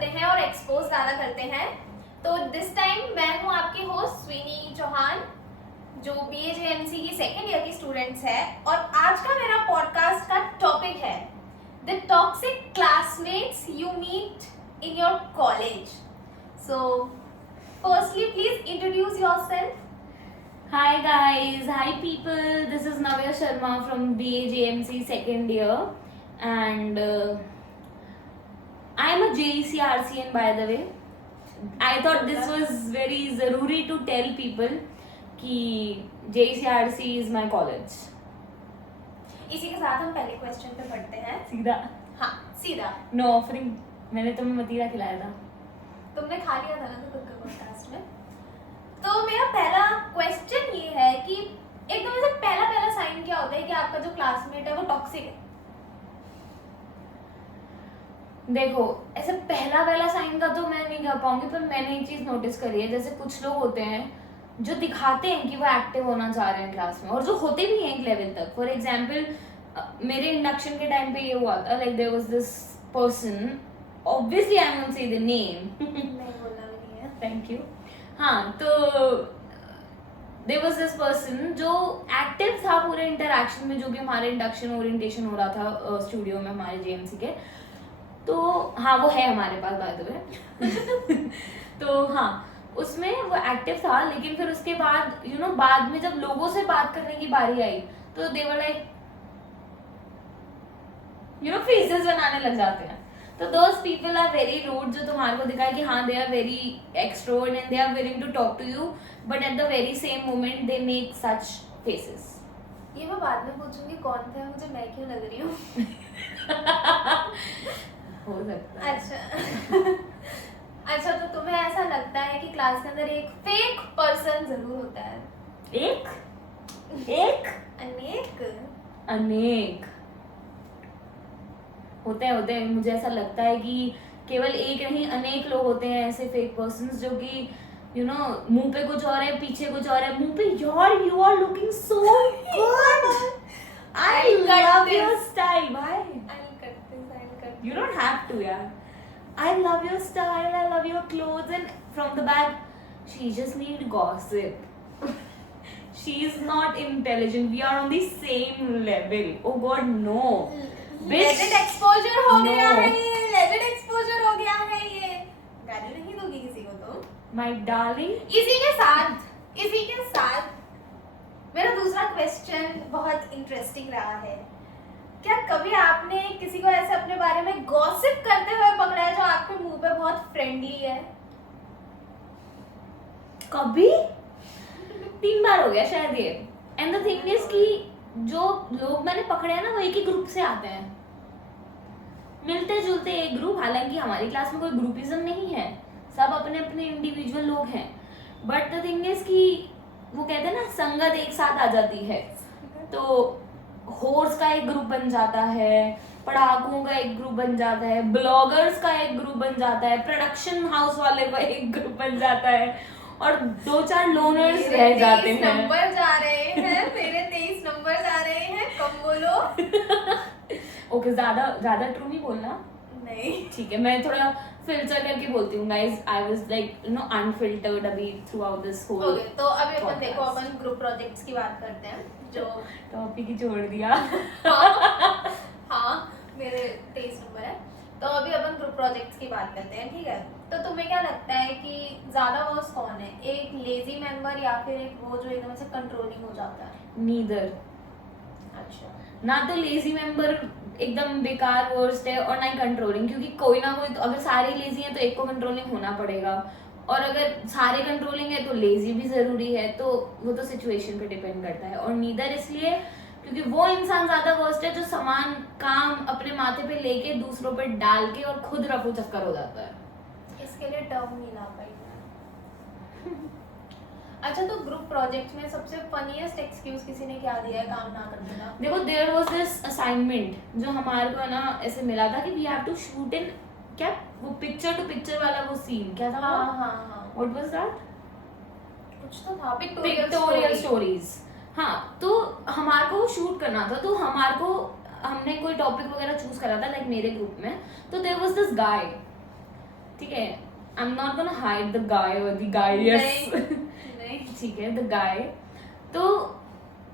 करते हैं और एक्सपोज ज़्यादा करते हैं। तो दिस टाइम मैं हूँ आपकी होस्ट स्वीनी चौहान, जो BAJMC की सेकेंड ईयर की स्टूडेंट्स है, और आज का मेरा पॉडकास्ट का टॉपिक है the toxic classmates you meet in your college. So firstly please introduce yourself. Hi guys, hi people. This is Navya Sharma from BAJMC second year, and I am a JEC RCN by the way. I thought this was very zaruri to tell people कि JEC RC is my college. इसी के साथ हम पहले question पे बढ़ते हैं। सीधा? हाँ सीधा। No offering. मैंने तुम्हें मतीरा खिलाया था। तुमने खा लिया था ना खुद के पॉडकास्ट में। तो मेरा पहला क्वेश्चन ये है कि एकदम से पहला साइन क्या होता है कि आपका जो क्लासमेट है वो टॉक्सिक है? देखो, ऐसे पहला साइन का तो मैं नहीं कह पाऊंगी, पर मैंने एक चीज नोटिस करी है। जैसे कुछ लोग होते हैं जो दिखाते हैं कि वो एक्टिव होना चाह रहे हैं क्लास में, और जो होते भी हैं एक लेवल तक। फॉर एग्जाम्पल, मेरे इंडक्शन के टाइम पे ये हुआ था, like there was this person, obviously I won't say the name, नहीं बोलना भी नहीं है। Thank you. हाँ, तो देयर वाज दिस पर्सन जो एक्टिव था पूरे इंटरैक्शन में, जो भी हमारे इंडक्शन ओरिएंटेशन हो रहा था स्टूडियो में हमारे JMC के। तो हाँ, वो है हमारे पास बाय द वे। तो हाँ, उसमें वो एक्टिव था, लेकिन फिर उसके बाद बाद में जब लोगों से बात करने की बारी आई तो दे वर लाइक फेसेस बनाने लग जाते हैं। तो those people are very rude, जो तुम्हारे को दिखाए कि हाँ they are very extrovert and they are willing to talk to you, but at the very same moment they make such faces. ये मैं बाद में पूछूंगी कौन थे, मुझे मैं क्यों लग रही हूँ। हो सकता है। अच्छा, तो तुम्हें ऐसा लगता है कि क्लास के अंदर एक फेक पर्सन जरूर होता है? एक अनेक होते हैं। मुझे ऐसा लगता है कि केवल एक नहीं, अनेक लोग होते हैं ऐसे फेक पर्सन्स जो कि मुंह पे कुछ और है, पीछे कुछ और है। मुंह पे यार you are looking so good, I love your style. Why? You don't have to, yeah. I love your style, I love your clothes, and from the back, she just need gossip. She's not intelligent. We are on the same level. Oh God, no. Legend exposure हो No. गया है ये, legend exposure हो गया है ये। गाली नहीं दोगी किसी को तो? My darling. इसी के साथ मेरा दूसरा क्वेश्चन बहुत इंटरेस्टिंग रहा है। क्या कभी आपने किसी को ऐसे अपने बारे में गॉसिप करते हुए पकड़ा है जो आपके मुंह पे बहुत फ्रेंडली है? कभी 3 बार हो गया शायद ये। एंड द थिंग इज कि जो लोग मैंने पकड़े हैं ना, वो एक ही ग्रुप से आते हैं, मिलते जुलते एक ग्रुप। हालांकि हमारी क्लास में कोई ग्रुपिज्म नहीं है, सब अपने अपने इंडिविजुअल लोग हैं। बट द थिंग इज कि वो कहते हैं ना, संगत एक साथ आ जाती है। तो होर्स का एक ग्रुप बन जाता है, पढ़ाकुओं का एक ग्रुप बन जाता है, ब्लॉगर्स का एक ग्रुप बन जाता है, प्रोडक्शन हाउस वाले का एक ग्रुप बन जाता है, और 2-4 लोनर्स रह जाते हैं। नंबर जा रहे हैं, मेरे 23 नंबर जा रहे हैं, कम बोलो। ओके, ज्यादा ट्रू नहीं बोलना। नहीं ठीक है, मैं थोड़ा फिल्टर करके बोलती हूँ guys. I was like unfiltered अभी throughout this whole. Okay, तो अभी अपन देखो, अपन ग्रुप प्रोजेक्ट्स की बात करते हैं, जो टॉपिक ही छोड़ दिया। हाँ, मेरे 23 नंबर है। तो अभी अपन ग्रुप प्रोजेक्ट्स की बात करते हैं, ठीक है? तो तुम्हें क्या लगता है कि ज्यादा वर्स्ट कौन है, एक लेजी मेंबर या फिर एक वो जो एकदम से कंट्रोलिंग हो जाता है? नीदर। अच्छा, ना तो लेजी मेंबर एकदम बेकार वर्स्ट है, और ना ही कंट्रोलिंग, क्योंकि कोई ना कोई तो, अगर सारे लेजी हैं तो एक को कंट्रोलिंग होना पड़ेगा, और अगर सारे कंट्रोलिंग है तो लेजी भी जरूरी है। तो वो तो सिचुएशन पे डिपेंड करता है। और नीदर इसलिए क्योंकि वो इंसान ज्यादा वर्स्ट है जो समान काम अपने माथे पे लेके दूसरों पे डाल के और खुद रफू चक्कर हो जाता है। इसके लिए टर्म नहीं ला पाई मैं। अच्छा, तो ग्रुप प्रोजेक्ट में सबसे फनीएस्ट एक्सक्यूज किसी ने क्या दिया है काम ना करने का? देखो, देयर वाज दिस असाइनमेंट जो हमारे को ना ऐसे मिला था कि we have to shoot in, क्या वो पिक्चर टू पिक्चर वाला वो सीन क्या था? हाँ। What was that? कुछ तो था, पिक्टोरियल स्टोरीज। हाँ, तो हमारे को शूट करना था, तो हमारे को हमने कोई टॉपिक वगैरह चूज करा था, लाइक मेरे ग्रुप में। तो देयर वाज दिस गाय, ठीक है, I am not gonna hide the guy और द गाइस, नहीं ठीक है, द गाय। तो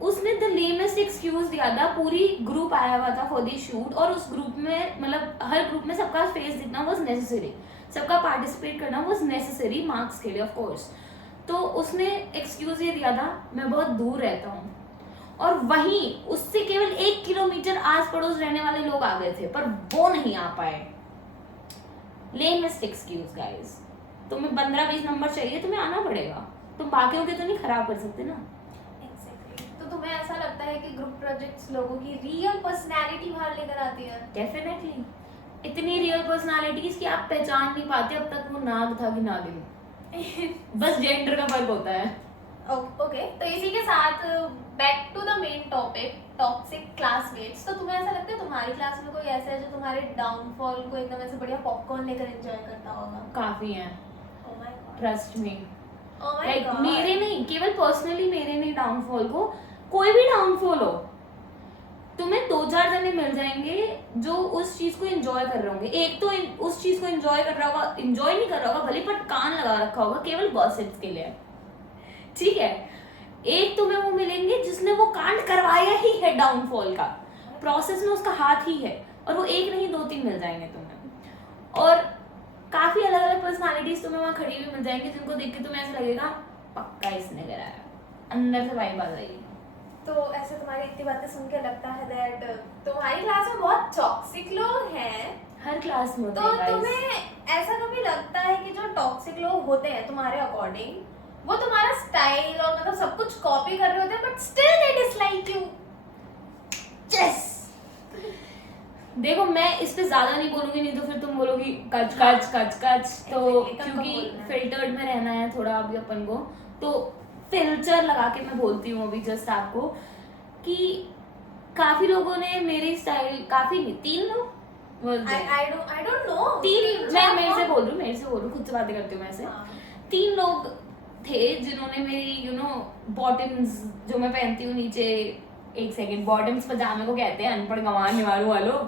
उसने द लेमेस्ट एक्सक्यूज दिया था, पूरी ग्रुप आया हुआ था फॉर द शूट, और उस ग्रुप में मतलब हर ग्रुप में सबका फेस दिखना वाज नेसेसरी, सबका पार्टिसिपेट करना वाज नेसेसरी मार्क्स के लिए ऑफ कोर्स। तो उसने एक्सक्यूज ये दिया था मैं बहुत दूर रहता हूँ, और वहीं उससे केवल 1 किलोमीटर आस पड़ोस रहने वाले लोग आ गए थे, पर वो नहीं आ पाए। Lamest excuse guys. तुम्हें 15-20 नंबर चाहिए, तुम्हें आना पड़ेगा, तुम बाकियों के तो नहीं खराब कर सकते ना। Exactly. तो तुम्हें ऐसा लगता है कि ग्रुप प्रोजेक्ट्स लोगों की रियल पर्सनैलिटी बाहर लेकर आती है? डेफिनेटली, इतनी रियल पर्सनालिटीज कि आप पहचान नहीं पाते अब तक वो नाग था कि नागिन। बस जेंडर का फर्क होता है। ओके, तो इसी के साथ back to the main topic, toxic classmates. तो तुम्हें ऐसा लगता है तुम्हारी क्लास में कोई ऐसा है जो तुम्हारे डाउनफॉल को एकदम ऐसे बढ़िया पॉपकॉर्न लेकर एंजॉय करता होगा? काफी है, oh my God, trust me. Oh my like God. मेरे नहीं, केवल पर्सनली मेरे नहीं डाउनफॉल को, कोई भी डाउनफॉल हो, तुम्हें 2-4 जने मिल जाएंगे जो उस चीज को एंजॉय कर रहे होंगे। एक तो उस चीज को एंजॉय कर रहा होगा, एंजॉय नहीं कर रहा होगा भले, पर कान लगा रखा होगा केवल गॉसिप्स के लिए, ठीक है। एक तुम्हें वो मिलेंगे जिसने वो कांड करवाया ही है, डाउनफॉल का प्रोसेस में उसका हाथ ही है, और वो एक नहीं 2-3 मिल जाएंगे तुम्हें। और काफी अलग अलग पर्सनालिटीज तुम्हें वहां खड़ी हुई मिल जाएंगी जिनको देख के तुम्हें ऐसा लगेगा पक्का इसने कराया, अंदर से वाइब आ जाएगी। तो ऐसे तुम्हारी इतनी बातें सुन के लगता है दैट तुम्हारी क्लास में बहुत टॉक्सिक लोग हैं। हर क्लास में होते तो हैं guys। तुम्हें ऐसा कभी लगता है कि जो टॉक्सिक लोग होते हैं तुम्हारे अकॉर्डिंग, वो तुम्हारा स्टाइल और मतलब सब कुछ कॉपी कर रहे होते हैं, but still they dislike you? Yes, देखो मैं इस पे ज्यादा नहीं बोलूंगी, नहीं तो फिर तुम बोलोगी कच कच कच कच। तो Exactly, कब क्योंकि बोलना है। फिल्टर्ड में रहना है थोड़ा अभी अपन को, तो फिल्टर लगा के मैं बोलती हूँ अभी जस्ट आपको कि काफी लोगों ने मेरी स्टाइल, काफी नहीं 3 लोग I don't know। 3, मैं मेरे से बोल रही हूँ, खुद से बातें करती हूँ मैं से। हाँ। 3 लोग थे जिन्होंने मेरी बॉटम्स जो मैं पहनती हूँ नीचे, एक सेकंड, बॉटम्स पजामे को कहते हैं अनपढ़ गंवार निवारू वालों,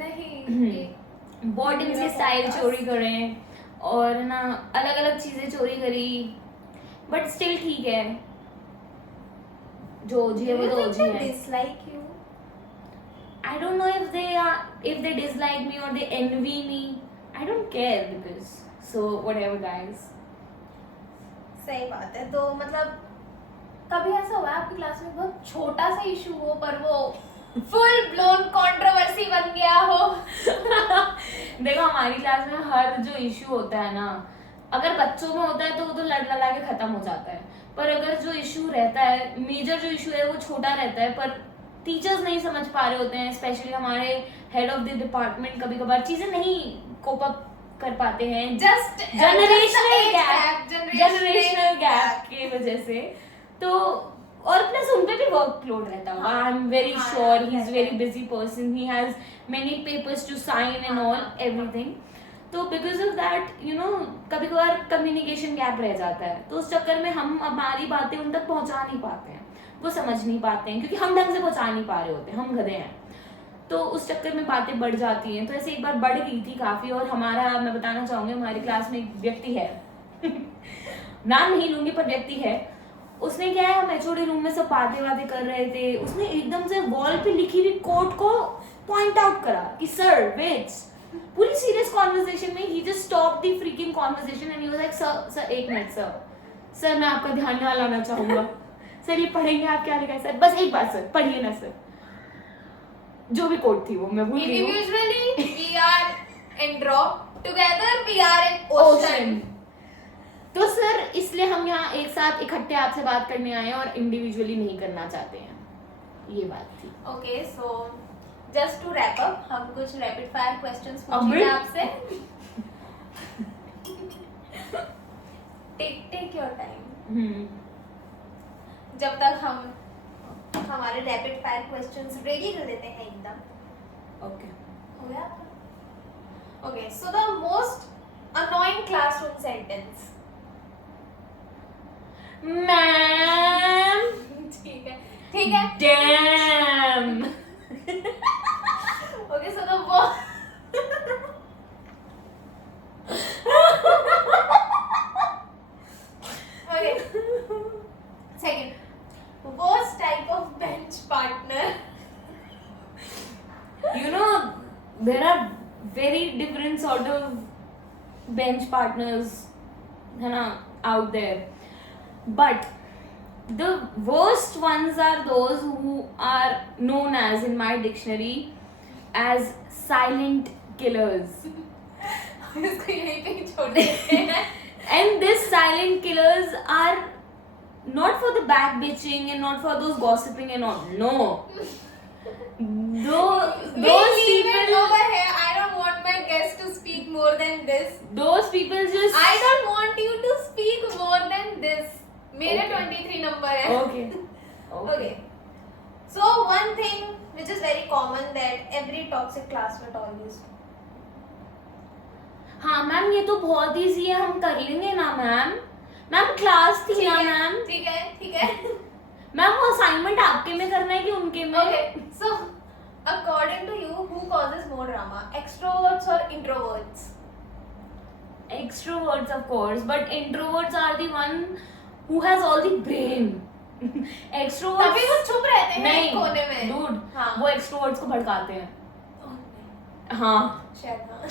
नहीं बॉटम्स की स्टाइल चोरी करें और ना अलग अलग चीजें चोरी करी, बट स्टिल ठीक है, जो जी है वो तो जी है। Dislike you? I don't know if they dislike me or they envy me. I don't care because so whatever guys. सही बात है। तो मतलब कभी ऐसा हुआ है आपकी क्लास में बहुत छोटा सा इशू हो पर वो फुल ब्लोन कंट्रोवर्सी बन गया हो? देखो हमारी क्लास में हर जो इशू होता है ना, अगर बच्चों में होता है तो वो तो लड़ लड़ा के खत्म हो जाता है, पर अगर जो इशू रहता है, मेजर जो इशू है वो छोटा रहता है, पर टीचर्स नहीं समझ पा रहे होते हैं, स्पेशली हमारे हेड ऑफ द डिपार्टमेंट कभी कभार चीजें नहीं कोप अप कर पाते हैं, जस्ट जनरेशनल गैप की वजह से। तो और प्लस उन पे भी वर्कलोड रहता होगा, I am very sure he is very busy person, he has many papers to sign and all everything. तो बिकॉज ऑफ दैट कभी कभार कम्युनिकेशन गैप रह जाता है, तो उस चक्कर में हम हमारी बातें उन तक पहुंचा नहीं पाते हैं, वो समझ नहीं पाते हैं, क्योंकि हम ढंग से पहुंचा नहीं पा रहे होते, हम गधे हैं, तो उस चक्कर में बातें बढ़ जाती हैं। तो ऐसे एक बार बढ़ गई थी काफी, और हमारा, मैं बताना चाहूंगी, हमारी क्लास में एक व्यक्ति है नाम नहीं लूंगी पर व्यक्ति है, उसने क्या है, हम एचओडी रूम में सब बातें कर रहे थे, उसने एकदम से वॉल पे लिखी हुई कोट को पॉइंट आउट करा कि सर वेट, पूरी सीरियस कॉन्वर्सेशन में ही just stop the freaking conversation and he was like sir एक मिनट सर मैं आपका ध्यान यहाँ लाना चाहूंगा, सर ये पढ़ेंगे आप क्या लिखा है सर, बस एक बार सर पढ़िए ना सर, जो भी कोड थी वो मैं भूल गई हूँ। Individually we are in drop, together we are in ocean। तो सर इसलिए हम यहाँ एक साथ इकट्ठे आपसे बात करने आए हैं और इंडिविजुअली नहीं करना चाहते हैं, ये बात थी। Okay, so just to wrap up, हम कुछ रैपिड फायर क्वेश्चंस पूछेंगे आपसे। टेक योर टाइम, जब तक हम हमारे रैपिड फायर क्वेश्चंस रेडी कर देते हैं एकदम। ओके, हो गया? Okay, so the most annoying classroom sentence. Ma'am, ठीक है dam. Okay, so the very different sort of bench partners है ना out there, but the worst ones are those who are known as, in my dictionary, as silent killers. इसको यहीं पे ही छोड़ देते हैं. And these silent killers are not for the back bitching and not for those gossiping and all. No. Those leave it people. over here. I don't want my guests to speak more than this. Those people just. I don't want you to speak more than this. मेरे Okay. 23 number है. Okay. Okay. So one thing which is very common that every toxic classmate always. हाँ ma'am, ये तो बहुत easy है, हम कर लेंगे ना मैम. मैम क्लास थी ना मैम. ठीक है, ठीक है. मैम वो असाइनमेंट आपके में करना है कि उनके में? Okay. So according to you, who causes more drama? Extroverts or introverts? Extroverts of course, but introverts are the one who has all the brain. Extroverts. तभी वो चुप रहते हैं नहीं, एक कोने में. dude, हाँ. वो extroverts को भड़काते हैं. हाँ. शायद हाँ.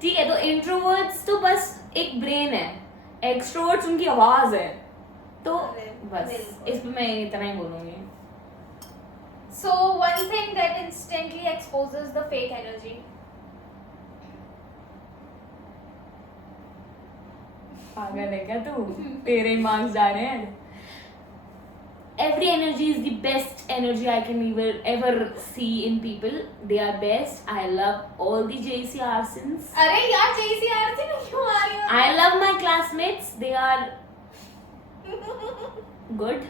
ठीक है, तो introverts तो बस एक brain है, extroverts उनकी आवाज है, तो बस बिल्कुल. इसमें मैं इतना ही बोलूंगी. So one thing that instantly exposes the fake energy. पागल है क्या तू? तेरे मार्क्स जा रहे हैं. Every energy is the best energy I can ever see in people. They are best. I love all the JC Arsons. अरे यार JCRC में क्यों आ रही हो? I love my classmates. They are good.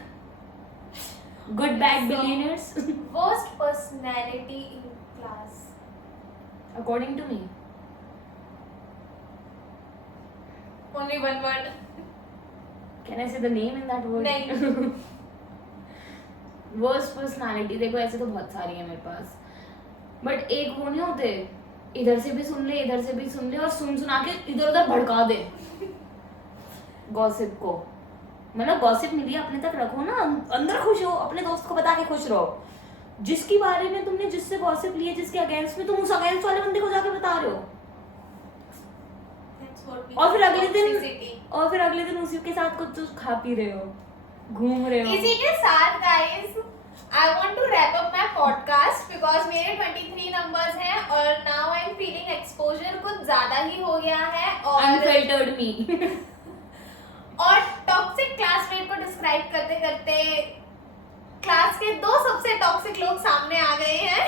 Good bad billionaires. Worst personality in class. According to me. Only one word. Can I say the name in that word? नहीं. Worst personality देखो, ऐसे तो बहुत सारी है मेरे पास, बट एक वो नहीं होते, इधर से भी सुन ले इधर से भी सुन ले और सुन सुना के इधर उधर भड़का दे. गॉसिप को मतलब गॉसिप मिली अपने तक रखो ना, अंदर खुश हो, अपने दोस्त को बता के खुश रहो. जिसके बारे में तुमने जिससे गॉसिप लिए, जिसके अगेंस्ट में, तुम उस अगेंस्ट वाले बंदे को जाके बता रहे हो, और फिर अगले दिन उसी के साथ कुछ खा पी रहे हो, घूम रहे हो. इसी के साथ guys I want to wrap up my podcast because मेरे 23 numbers हैं और now I'm feeling exposure कुछ ज़्यादा ही हो गया है और Unfiltered me. और टॉक्सिक क्लासमेट को डिस्क्राइब करते करते क्लास के दो सबसे टॉक्सिक लोग सामने आ गए हैं.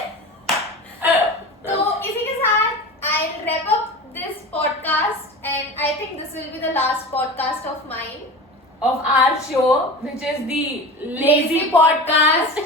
तो इसी के साथ I'll wrap up this podcast and I think this will be the last podcast of mine. Of our show, which is the Lazy Podcast.